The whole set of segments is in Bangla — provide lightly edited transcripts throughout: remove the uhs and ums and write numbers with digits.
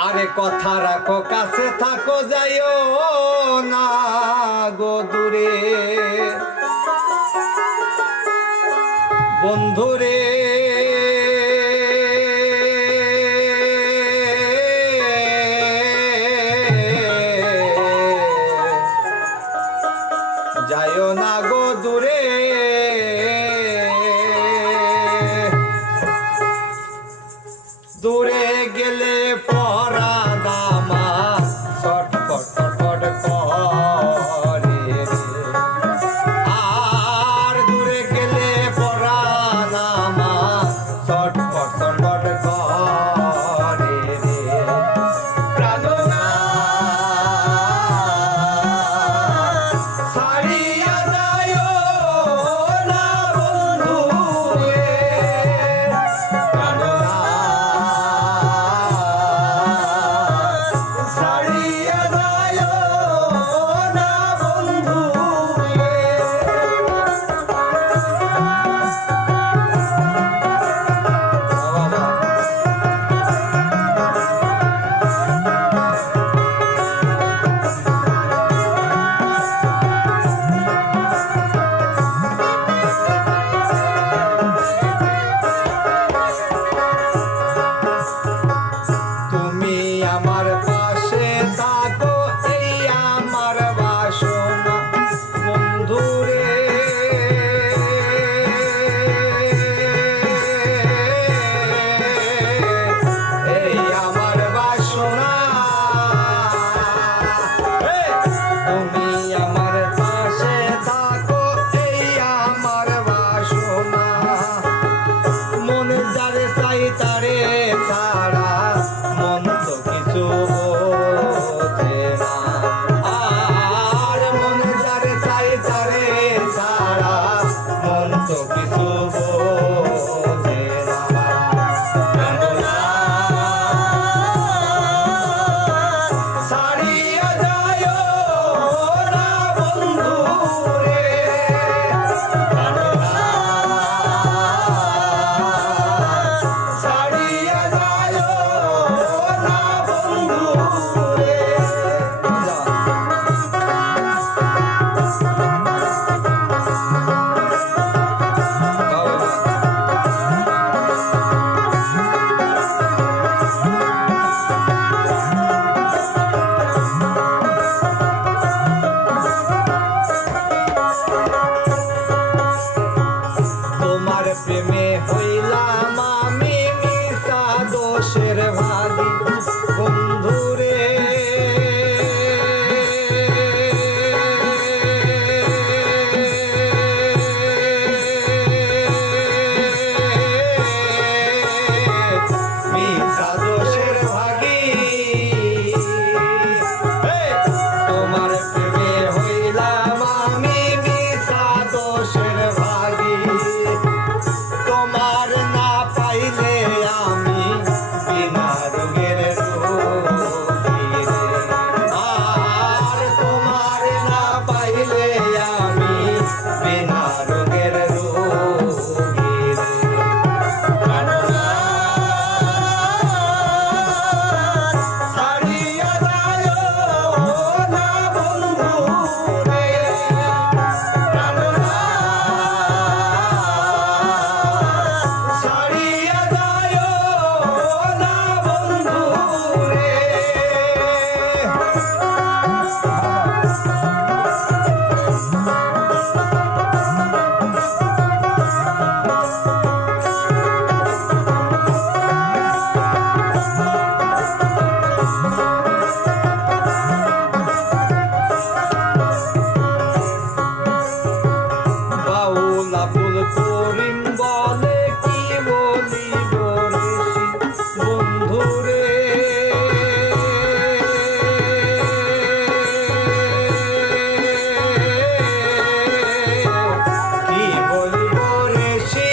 আরে কথা রাখো কাছে থাকো যাইও না গো দূরে বন্ধুরে যাইও না গো দূরে দূরে গেলে পরা দামা ছটফট ছটফট করে আর দূরে গেলে পরা দামা ছটফট ছটফট করে প্রাণনা ছাড়িয়া যাইও না বন্ধু আমার পাশে থাকো এই আমার বাসনা বন্ধুরে এই আমার বাসনা তুমি আমার পাশে থাকো এই আমার বাসনা মন যারে চাই তারে ছাড়া মন তো কিছু বোঝে না আর মন যারে চাই তারে ছাড়া মন তো কিছু বোঝে না ছাড়িয়া যাইও না বন্ধু রে ছাড়িয়া যাইও না বন্ধু রে তোমার প্রেমে হইলাম আমি মিশা দোষের ভাগী বন্ধুরে মিশা দোষের ভাগী তোমার প্রেমে হইলাম আমি মিশা দোষের ভাগী তোমার না পাইলে আমি বিনা রোগের রোগী আর তোমার না পাইলে আমি বিনা রোগের রোগী ছাড়িয়া যাইও না বন্ধু রে ছাড়িয়া যাইও না বন্ধু রে বাউলা ফুল করিম বলে কি বলিব ঋষি বন্ধুরে কি বলিব ঋষি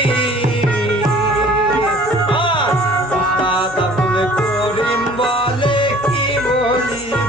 উস্তাদ ফুল করিম বলে কি বলিব